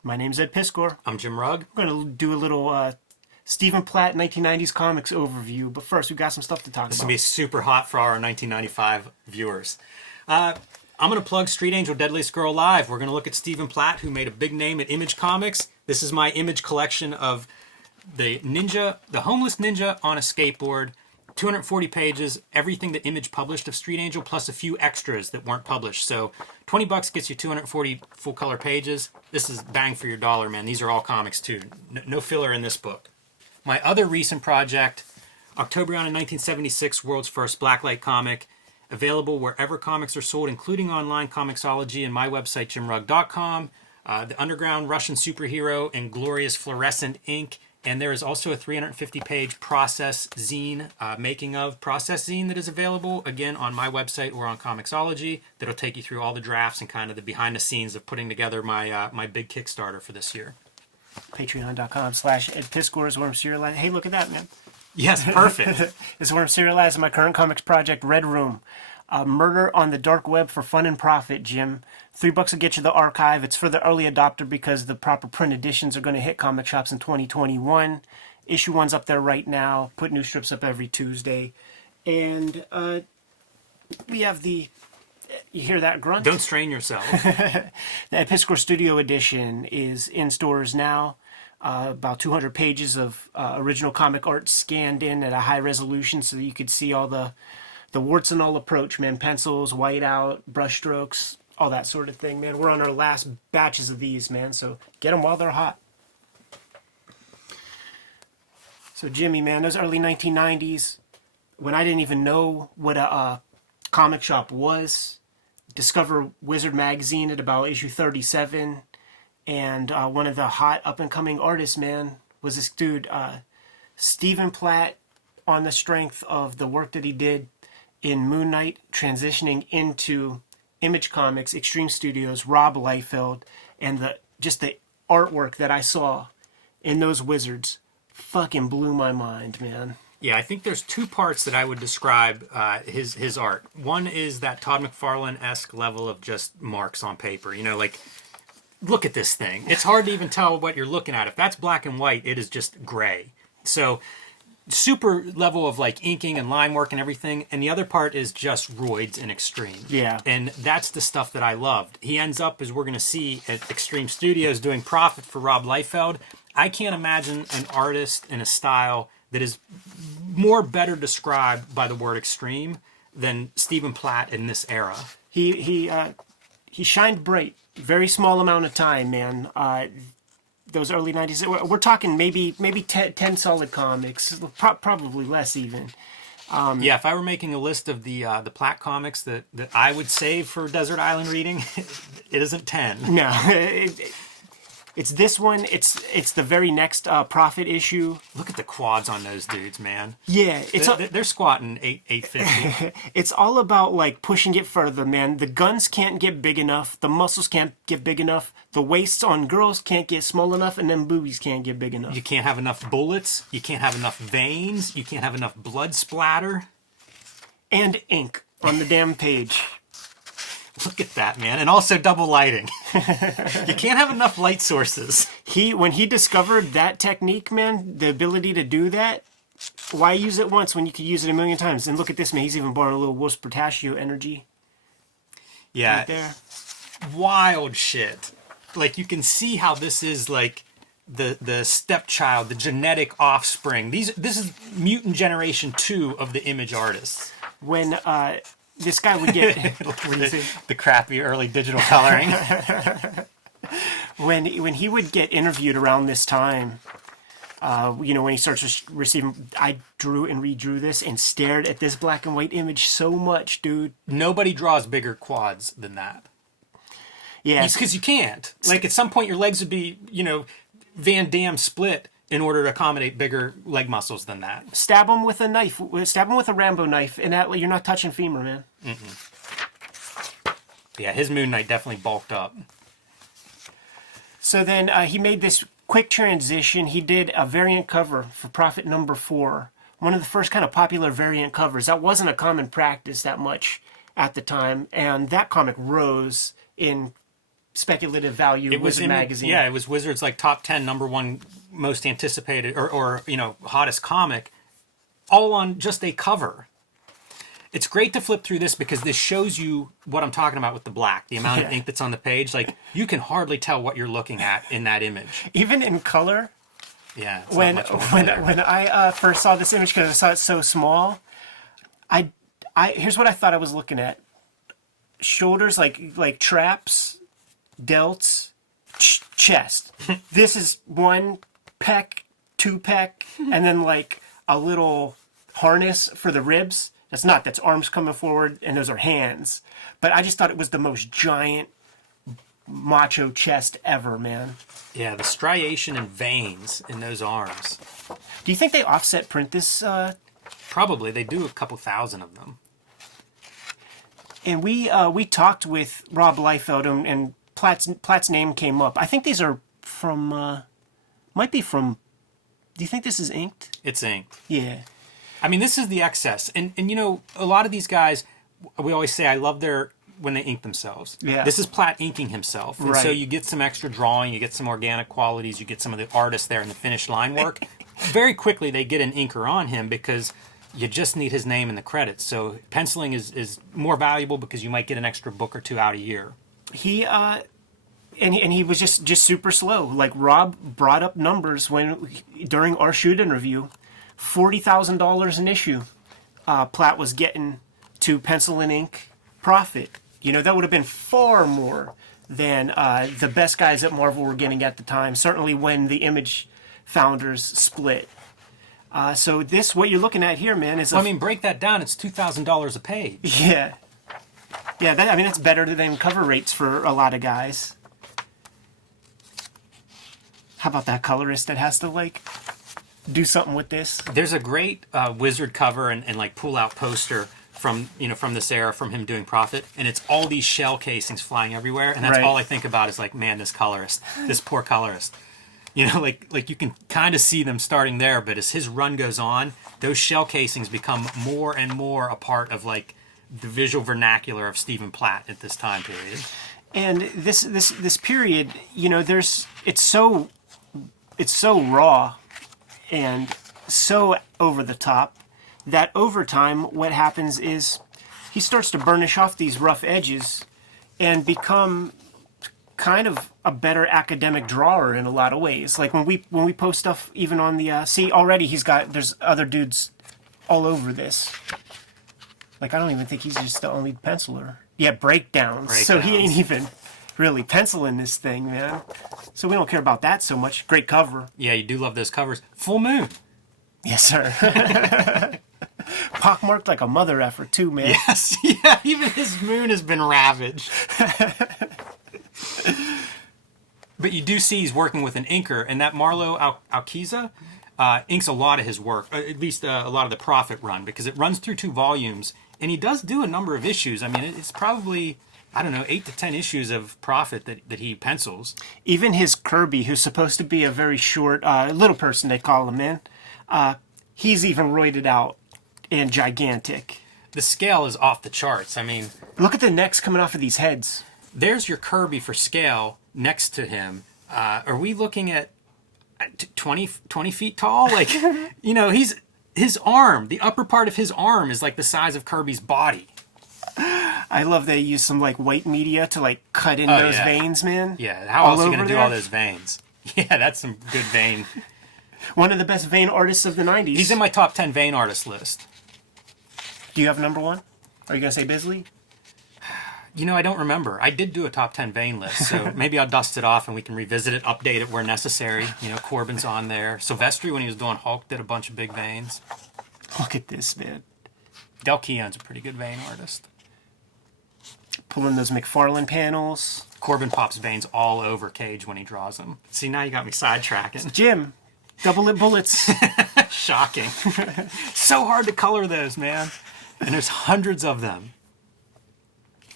My name's Ed Piskor. I'm Jim Rugg. We're going to do a little Stephen Platt 1990s comics overview, but first we've got some stuff to talk This about. will be super hot for our 1995 viewers. I'm going to plug Street Angel Deadliest Girl Live. We're going to look at Stephen Platt, who made a big name at Image Comics. This is my Image collection of the homeless ninja on a skateboard, 240 pages, everything that Image published of Street Angel, plus a few extras that weren't published. So $20 gets you 240 full-color pages. This is bang for your dollar, man. These are all comics, too. No filler in this book. My other recent project, October in 1976, world's first blacklight comic, available wherever comics are sold, including online Comixology and my website, jimrugg.com. The underground Russian superhero in glorious fluorescent ink. And there is also a 350-page process zine, making of process zine that is available, again, on my website or on Comixology. That'll take you through all the drafts and kind of the behind-the-scenes of putting together my big Kickstarter for this year. Patreon.com/Ed Piskor is where I'm serialized. Hey, look at that, man. Yes, perfect. Is where I'm serializing my current comics project, Red Room. Murder on the dark web for fun and profit, Jim. $3 will get you the archive. It's for the early adopter because the proper print editions are going to hit comic shops in 2021. Issue 1's up there right now. Put new strips up every Tuesday. And we have the... You hear that grunt? Don't strain yourself. The Ed Piskor Studio Edition is in stores now. About 200 pages of original comic art scanned in at a high resolution so that you could see all the warts and all approach, man. Pencils, whiteout, brush strokes, all that sort of thing, man. We're on our last batches of these, man, so get them while they're hot. So, Jimmy, man, those early 1990s, when I didn't even know what a comic shop was, discover Wizard magazine at about issue 37, and one of the hot up-and-coming artists, man, was this dude, Stephen Platt, on the strength of the work that he did in Moon Knight, transitioning into Image Comics, Extreme Studios, Rob Liefeld, and the artwork that I saw in those Wizards fucking blew my mind, man. Yeah, I think there's two parts that I would describe his art. One is that Todd McFarlane-esque level of just marks on paper. You know, like, look at this thing. It's hard to even tell what you're looking at. If that's black and white, it is just gray. So super level of like inking and line work and everything, and the other part is just roids and extreme. Yeah. And that's the stuff that I loved. He ends up, as we're going to see, at Extreme Studios doing profit for Rob Liefeld. I can't imagine an artist in a style that is better described by the word extreme than Stephen Platt in this era. He shined bright. Very small amount of time, man. Those early 90s, we're talking maybe 10 solid comics, probably less even. Yeah, if I were making a list of the Platt comics that I would save for Desert Island reading, it isn't 10. No, it's this one. It's the very next Prophet issue. Look at the quads on those dudes, man. Yeah, they're squatting 850. It's all about like pushing it further, man. The guns can't get big enough, the muscles can't get big enough, the waists on girls can't get small enough, and then boobies can't get big enough. You can't have enough bullets. You can't have enough veins. You can't have enough blood splatter. And ink on the damn page. Look at that, man. And also double lighting. You can't have enough light sources. When he discovered that technique, man, the ability to do that, why use it once when you could use it a million times? And look at this, man. He's even borrowing a little Wolf's Potassium energy. Yeah. Right there. Wild shit. Like, you can see how this is like the stepchild, the genetic offspring. This is mutant generation 2 of the Image artists. When this guy would get the crappy early digital coloring. when he would get interviewed around this time, when he starts receiving, I drew and redrew this and stared at this black and white image so much, dude. Nobody draws bigger quads than that. Yeah, because you can't. Like, at some point, your legs would be, Van Damme split in order to accommodate bigger leg muscles than that. Stab him with a knife. Stab him with a Rambo knife, and that you're not touching femur, man. Yeah, his Moon Knight definitely bulked up. So then he made this quick transition. He did a variant cover for Prophet number 4. One of the first kind of popular variant covers. That wasn't a common practice that much at the time, and that comic rose in speculative value Wizard magazine. Yeah, it was Wizard's like top 10 number one most anticipated or hottest comic, all on just a cover. It's great to flip through this because this shows you what I'm talking about with the black, the amount of ink that's on the page. Like, you can hardly tell what you're looking at in that image. Even in color. Yeah. When I first saw this image, because I saw it so small, I here's what I thought I was looking at: shoulders like traps, delts, chest. This is one pec, two pec, and then like a little harness for the ribs. That's arms coming forward, and those are hands. But I just thought it was the most giant macho chest ever, man. Yeah, the striation and veins in those arms. Do you think they offset print this? Probably. They do a couple thousand of them. And we talked with Rob Liefeld, and Platt's name came up. I think these are from, might be from, do you think this is inked? It's inked. Yeah. I mean, this is the excess. And a lot of these guys, we always say, I love when they ink themselves. Yeah. This is Platt inking himself. And so you get some extra drawing, you get some organic qualities, you get some of the artists there in the finished line work. Very quickly, they get an inker on him because you just need his name in the credits. So penciling is more valuable because you might get an extra book or two out a year. He he was just super slow. Like, Rob brought up numbers during our shoot interview. $40,000 an issue Platt was getting to pencil and ink profit. That would have been far more than the best guys at Marvel were getting at the time, certainly when the Image founders split. So what you're looking at here, man, is... break that down. It's $2,000 a page. Yeah. Yeah, that's better than cover rates for a lot of guys. How about that colorist that has to, do something with this? There's a great Wizard cover and like pull-out poster from this era, from him doing Prophet, and it's all these shell casings flying everywhere, and that's all I think about is like, man, this colorist, this poor colorist. Like you can kind of see them starting there, but as his run goes on, those shell casings become more and more a part of like the visual vernacular of Stephen Platt at this time period. And this period, it's so raw and so over the top that over time what happens is he starts to burnish off these rough edges and become kind of a better academic drawer in a lot of ways. Like when we post stuff even on the see already there's other dudes all over this. Like, I don't even think he's just the only penciler. Yeah, breakdowns. So he ain't even really penciling this thing, man. So we don't care about that so much. Great cover. Yeah, you do love those covers. Full moon. Yes, sir. Pockmarked like a mother effer, too, man. Yes, yeah, even his moon has been ravaged. But you do see he's working with an inker, and that Marlo Alquiza inks a lot of his work, at least a lot of the Prophet run, because it runs through 2 volumes, and he does do a number of issues. I mean, it's probably... 8 to 10 issues of Prophet that he pencils. Even his Kirby, who's supposed to be a very short, little person, they call him, man, he's even roided out and gigantic. The scale is off the charts. Look at the necks coming off of these heads. There's your Kirby for scale next to him. Are we looking at 20 feet tall? His arm, the upper part of his arm is like the size of Kirby's body. I love they use some white media to cut in those veins, man. Yeah, how else are you gonna do all those veins? Yeah, that's some good vein. One of the best vein artists of the 90s. He's in my top 10 vein artist list. Do you have number 1? Are you gonna say Bisley? I don't remember. I did do a top 10 vein list, so maybe I'll dust it off and we can revisit it, update it where necessary. Corbin's on there. Silvestri, when he was doing Hulk, did a bunch of big veins. Look at this, man. Del Keown's a pretty good vein artist. Pulling those McFarlane panels. Corbin pops veins all over Cage when he draws them. See, now you got me sidetracking. Jim, double lip bullets. Shocking. So hard to color those, man. And there's hundreds of them.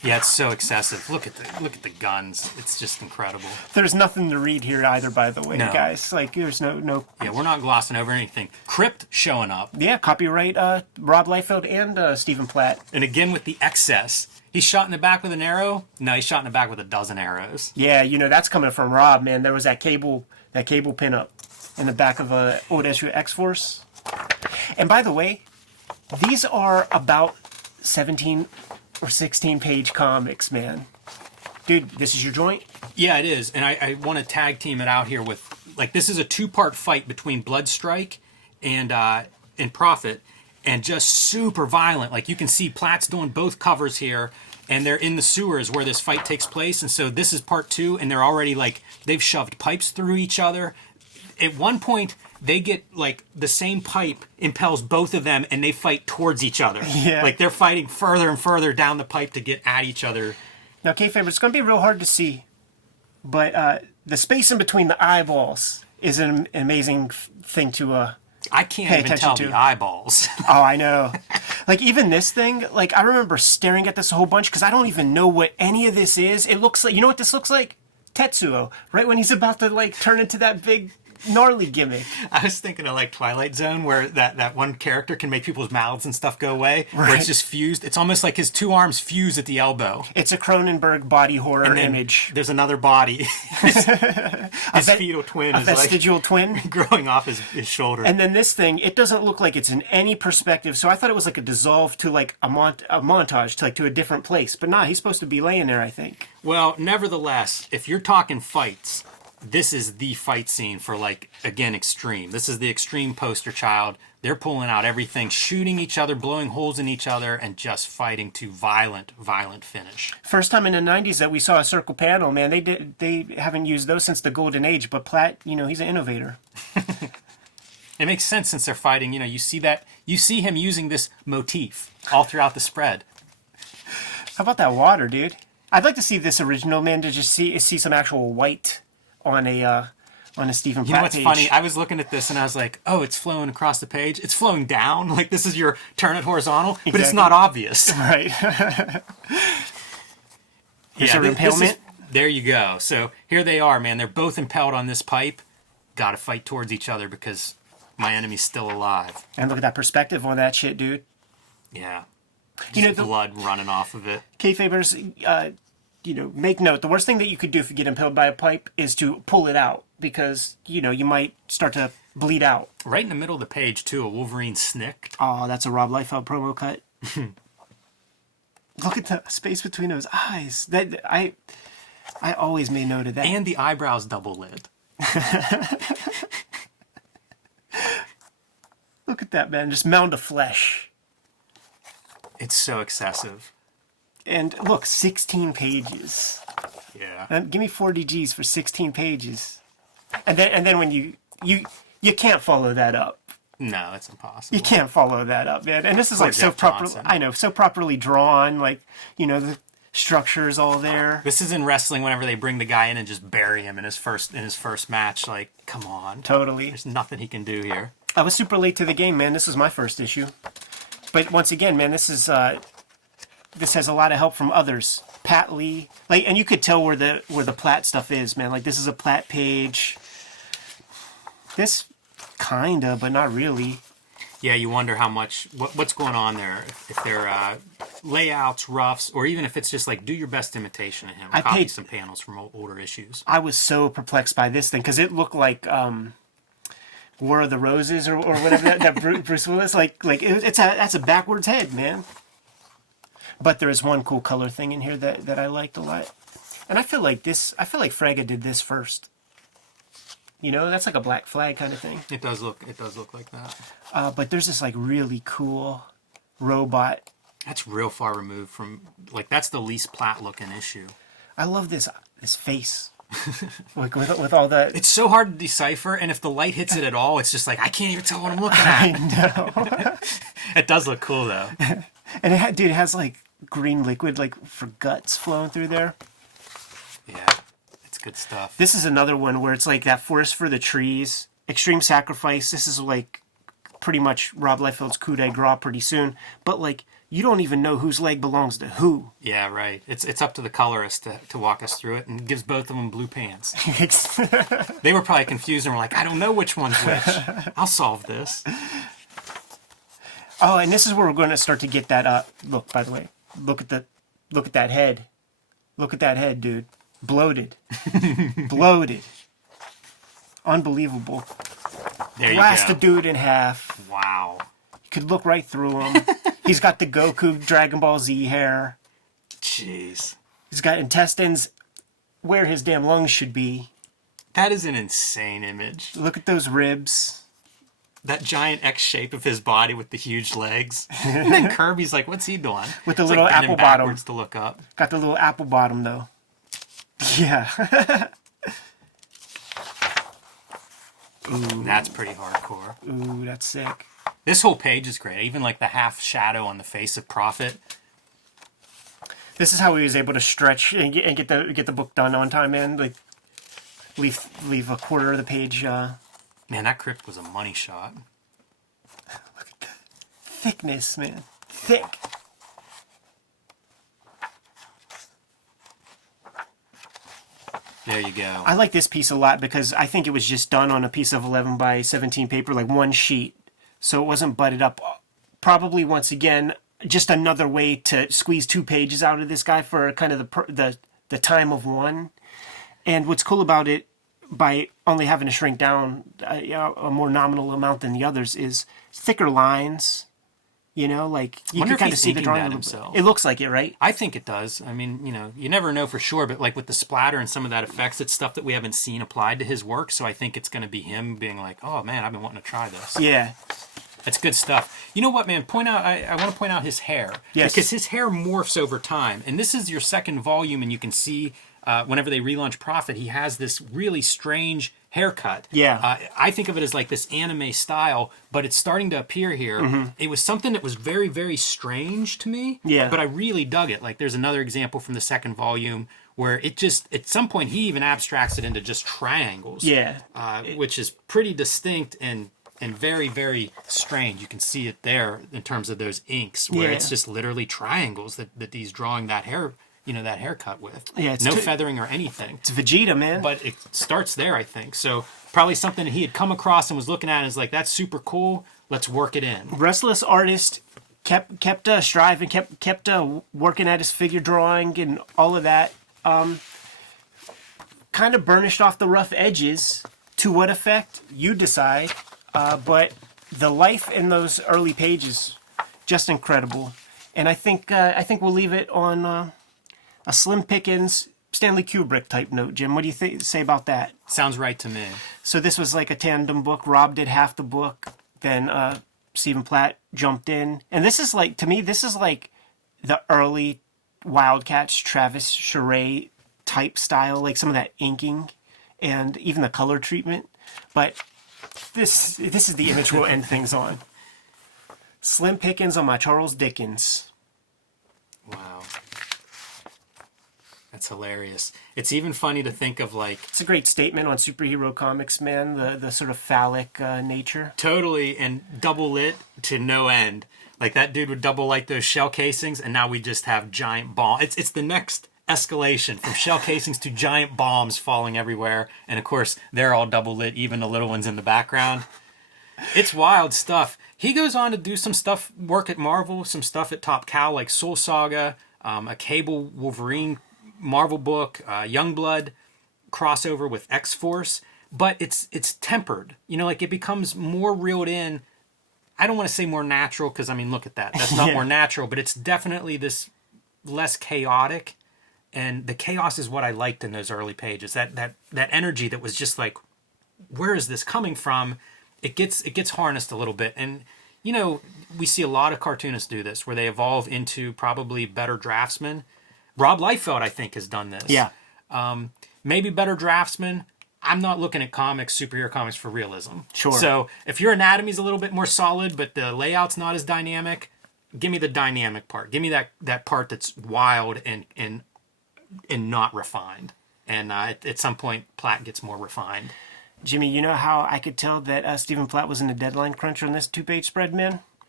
Yeah, it's so excessive. Look at the guns. It's just incredible. There's nothing to read here either, by the way, No. guys. Like, there's no. Yeah, we're not glossing over anything. Crypt showing up. Yeah, copyright Rob Liefeld and Stephen Platt. And again with the excess. He's shot in the back with an arrow. No, he's shot in the back with a dozen arrows. Yeah, that's coming from Rob, man. There was that cable pinup in the back of a old issue X-Force. And by the way, these are about 17 or 16 page comics, man. Dude, this is your joint? Yeah, it is. And I want to tag team it out here with, like, this is a 2-part fight between Bloodstrike and Prophet, and just super violent. Like, you can see Platt's doing both covers here, and they're in the sewers where this fight takes place. And so this is part 2, and they're already, like, they've shoved pipes through each other. At one point, they get, like, the same pipe impels both of them, and they fight towards each other. Yeah. Like, they're fighting further and further down the pipe to get at each other. Now, Kayfabe, it's going to be real hard to see, but the space in between the eyeballs is an amazing thing to I can't pay even attention tell to. the eyeballs. Oh, I know. Like, even this thing, like, I remember staring at this a whole bunch because I don't even know what any of this is. It looks like, you know what this looks like? Tetsuo, right when he's about to, like, turn into that big gnarly gimmick. I was thinking of, like, Twilight Zone, where that one character can make people's mouths and stuff go away, where Right. it's just fused. It's almost like his 2 arms fuse at the elbow. It's a Cronenberg body horror And then image. there's another body. His fetal twin A is, like, vestigial twin. growing off his shoulder. And then this thing, it doesn't look like it's in any perspective. So I thought it was like a dissolve to like a montage to like to a different place. But nah, he's supposed to be laying there, I think. Well, nevertheless, if you're talking fights, this is the fight scene for, like, again, Extreme. This is the Extreme poster child. They're pulling out everything, shooting each other, blowing holes in each other, and just fighting to violent finish. First time in the 90s that we saw a circle panel, man. They haven't used those since the golden age. But Platt, he's an innovator. It makes sense since they're fighting. You see him using this motif all throughout the spread. How about that water, dude? I'd like to see this original, man, to just see some actual white on a Stephen Platt You know what's page. funny? I was looking at this and I was like, oh, it's flowing across the page. It's flowing down. Like, this is your turn it horizontal, but it's Exactly. not obvious. Right. Here's a impalement. There you go. So here they are, man. They're both impaled on this pipe. Got to fight towards each other because my enemy's still alive. And look at that perspective on that shit, dude. Yeah. You know, Just blood running off of it. Kayfabers, make note. The worst thing that you could do if you get impaled by a pipe is to pull it out because, you might start to bleed out. Right in the middle of the page, too, a Wolverine snick. Oh, that's a Rob Liefeld promo cut. Look at the space between those eyes. I always made note of that. And the eyebrows double lit. Look at that, man. Just mound of flesh. It's so excessive. And look, 16 pages. Yeah. Give me 40 Gs for 16 pages. And then when you can't follow that up. No, it's impossible. You can't follow that up, man. And this is Poor like so Jeff properly, Johnson. I know, so properly drawn. Like, the structure is all there. This is in wrestling whenever they bring the guy in and just bury him in his first match. Like, come on. Totally. There's nothing he can do here. I was super late to the game, man. This is my first issue. But once again, man, this has a lot of help from others. Pat Lee, like, and you could tell where the Platt stuff is, man. Like, this is a Platt page. This kinda, but not really. Yeah, you wonder how much, what's going on there. If they're layouts, roughs, or even if it's just like, do your best imitation of him. I Copy paid- some panels from older issues. I was so perplexed by this thing because it looked like War of the Roses or whatever that Bruce Willis that's a backwards head, man. But there is one cool color thing in here that I liked a lot, and I feel like Fraga did this first. That's like a Black Flag kind of thing. It does look like that. But there's this like really cool robot. That's real far removed from, like, that's the least Platt looking issue. I love this face, like with all the. It's so hard to decipher, and if the light hits it at all, it's just like, I can't even tell what I'm looking I at. know. It does look cool, though. And it has like green liquid like for guts flowing through there. Yeah, it's good stuff. This is another one where it's like that forest for the trees, extreme sacrifice. This is like pretty much Rob Liefeld's coup de grace pretty soon. But like you don't even know whose leg belongs to who. Yeah, right. It's up to the colorist to walk us through it, and gives both of them blue pants. They were probably confused and were like, I don't know which one's which. I'll solve this. Oh, and this is where we're going to start to get that. Look, by the way, look at that head. Look at that head, dude. Bloated, bloated, unbelievable. There you Blast go. the dude in half. Wow. You could look right through him. He's got the Goku Dragon Ball Z hair. Jeez. He's got intestines where his damn lungs should be. That is an insane image. Look at those ribs. That giant X shape of his body with the huge legs. And then Kirby's like, what's he doing? With the He's little like bending apple bottom. backwards to look up. Got the little apple bottom, though. Yeah. Ooh. That's pretty hardcore. Ooh, that's sick. This whole page is great. Even like the half shadow on the face of Prophet. This is how he was able to stretch and get the book done on time, man. Like, leave a quarter of the page. Man, that crypt was a money shot. Look at the thickness, man. Thick. There you go. I like this piece a lot because I think it was just done on a piece of 11 by 17 paper, like one sheet. So it wasn't butted up. Probably, once again, just another way to squeeze 2 pages out of this guy for kind of the time of one. And what's cool about it, by only having to shrink down a more nominal amount than the others, is thicker lines. You know, like you can kind of see the drawing himself. It looks like it, right? I think it does. I mean, you know, you never know for sure, but like with the splatter and some of that effects, it's stuff that we haven't seen applied to his work. So I think it's going to be him being like, "Oh man, I've been wanting to try this." Yeah, that's good stuff. You know what, man? I want to point out his hair. Yes, because his hair morphs over time, and this is your second volume, and you can see whenever they relaunch Prophet, he has this really strange haircut. Yeah. I think of it as like this anime style, but it's starting to appear here. Mm-hmm. It was something that was very, very strange to me. Yeah. But I really dug it. Like there's another example from the second volume where it just, at some point, he even abstracts it into just triangles. Yeah. Which is pretty distinct and very, very strange. You can see it there in terms of those inks where it's just literally triangles that he's drawing that hair, that haircut with. Yeah, it's no feathering or anything. It's Vegeta, man. But it starts there, I think. So probably something he had come across and was looking at and is like, that's super cool. Let's work it in. Restless artist kept striving, kept working at his figure drawing and all of that. Kind of burnished off the rough edges. To what effect? You decide. But the life in those early pages, just incredible. And I think we'll leave it on a Slim Pickens, Stanley Kubrick type note. Jim, what do you say about that? Sounds right to me. So this was like a tandem book. Rob did half the book, then Stephen Platt jumped in, and this is like, to me, this is like the early Wildcats, Travis Charest type style, like some of that inking and even the color treatment. But this is the image we'll end things on. Slim Pickens on my Charles Dickens. Wow. That's hilarious. It's even funny to think of like... It's a great statement on superhero comics, man, the sort of phallic nature. Totally, and double lit to no end. Like that dude would double light those shell casings, and now we just have giant bomb. It's the next escalation from shell casings to giant bombs falling everywhere. And of course, they're all double lit, even the little ones in the background. It's wild stuff. He goes on to do some stuff, work at Marvel, some stuff at Top Cow, like Soul Saga, a Cable Wolverine Marvel book, Youngblood crossover with X-Force, but it's tempered. Like it becomes more reeled in. I don't want to say more natural because, I mean, look at that. That's not more natural, but it's definitely this less chaotic, and the chaos is what I liked in those early pages. That energy that was just like, where is this coming from? It gets harnessed a little bit, and we see a lot of cartoonists do this where they evolve into probably better draftsmen. Rob Liefeld, I think, has done this. Yeah. Maybe better draftsman. I'm not looking at superhero comics for realism. Sure. So if your anatomy's a little bit more solid, but the layout's not as dynamic, give me the dynamic part. Give me that part that's wild and not refined. And at some point, Platt gets more refined. Jimmy, you know how I could tell that Stephen Platt was in a deadline crunch on this 2-page spread, man?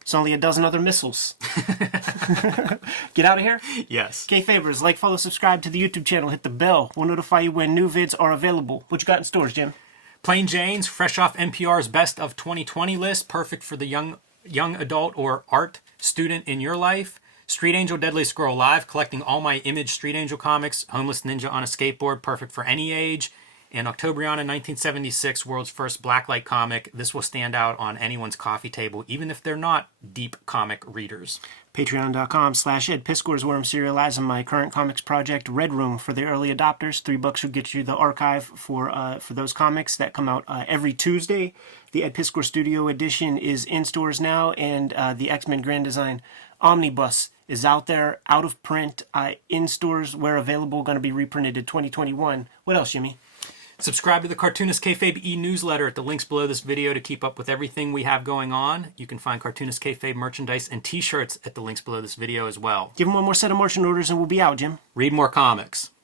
It's only a dozen other missiles. Get out of here. Yes. Kayfabers, like, follow, subscribe to the YouTube channel. Hit the bell. We'll notify you when new vids are available. What you got in stores, Jim? Plain Jane's, fresh off NPR's Best of 2020 list, perfect for the young adult or art student in your life. Street Angel Deadly Squirrel Live, collecting all my Image Street Angel comics. Homeless Ninja on a Skateboard, perfect for any age. And Octobriana 1976, world's first blacklight comic. This will stand out on anyone's coffee table, even if they're not deep comic readers. Patreon.com/Ed Piscor is where I'm serializing my current comics project, Red Room, for the early adopters. $3 will get you the archive for those comics that come out every Tuesday. The Ed Piscor Studio Edition is in stores now, and the X-Men Grand Design Omnibus is out there, out of print, in stores where available, going to be reprinted in 2021. What else, Jimmy? Subscribe to the Cartoonist Kayfabe e-newsletter at the links below this video to keep up with everything we have going on. You can find Cartoonist Kayfabe merchandise and t-shirts at the links below this video as well. Give them one more set of marching orders and we'll be out, Jim. Read more comics.